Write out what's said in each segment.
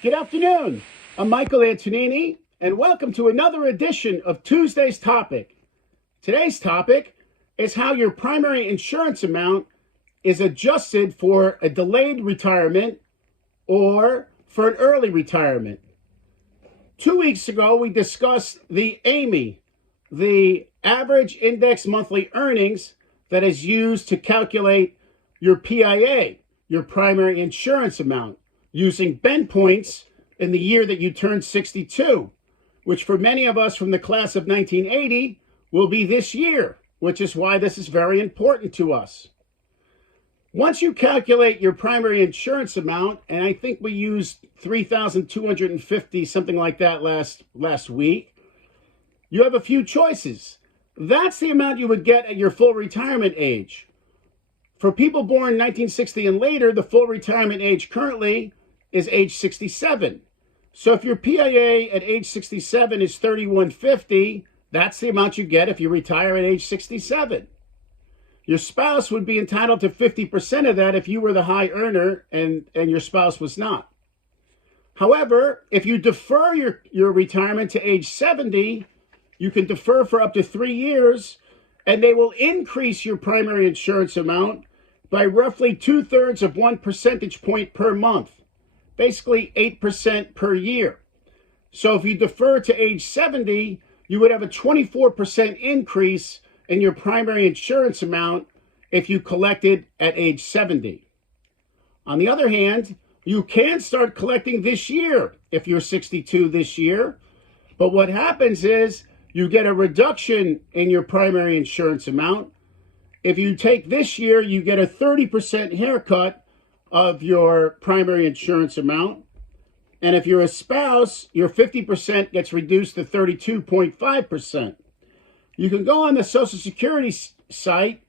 Good afternoon. I'm Michael Antonini, and welcome to another edition of Tuesday's Topic. Today's topic is how your primary insurance amount is adjusted for a delayed retirement or for an early retirement. 2 weeks ago, we discussed the AMI, the average index monthly earnings that is used to calculate your PIA, your primary insurance amount, using bend points in the year that you turn 62, which for many of us from the class of 1980 will be this year, which is why this is very important to us. Once you calculate your primary insurance amount, and I think we used 3,250, something like that last week, you have a few choices. That's the amount you would get at your full retirement age. For people born 1960 and later, the full retirement age currently is age 67. So if your PIA at age 67 is 3,150, that's the amount you get if you retire at age 67. Your spouse would be entitled to 50% of that if you were the high earner and your spouse was not. However, if you defer your retirement to age 70, you can defer for up to 3 years, and they will increase your primary insurance amount by roughly 2/3 of 1 percentage point per month. Basically 8% per year. So if you defer to age 70, you would have a 24% increase in your primary insurance amount if you collected at age 70. On the other hand, you can start collecting this year if you're 62 this year. But what happens is you get a reduction in your primary insurance amount. If you take this year, you get a 30% haircut of your primary insurance amount. And if you're a spouse, your 50% gets reduced to 32.5%. You can go on the Social Security site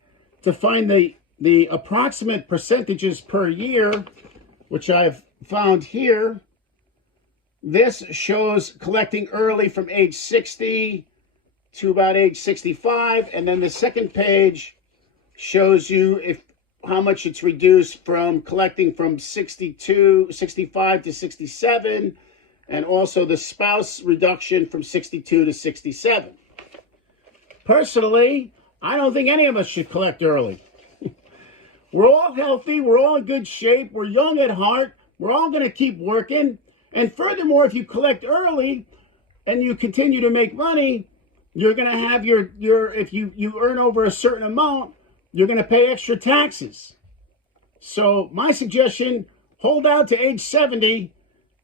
to find the approximate percentages per year, which I've found here. This shows collecting early from age 60 to about age 65. And then the second page shows you how much it's reduced from collecting from 65 to 67, and also the spouse reduction from 62 to 67. Personally, I don't think any of us should collect early. We're all healthy, we're all in good shape, we're young at heart, we're all going to keep working. And furthermore, if you collect early and you continue to make money, you're going to have if you earn over a certain amount, you're going to pay extra taxes. So my suggestion, hold out to age 70,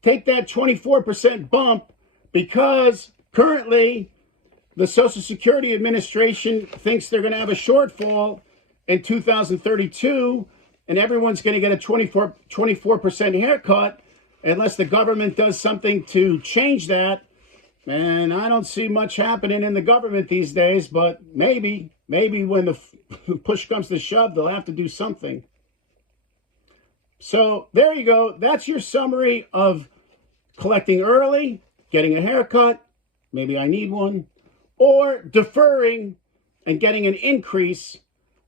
take that 24% bump, because currently the Social Security Administration thinks they're going to have a shortfall in 2032, and everyone's going to get a 24% haircut unless the government does something to change that. And I don't see much happening in the government these days, but maybe when the push comes to shove, they'll have to do something. So there you go. That's your summary of collecting early, getting a haircut, maybe I need one, or deferring and getting an increase.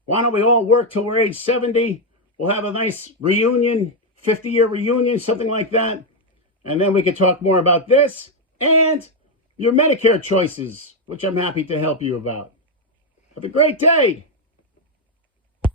Why don't we all work till we're age 70? We'll have a nice reunion, 50-year reunion, something like that. And then we can talk more about this and your Medicare choices, which I'm happy to help you about. Have a great day.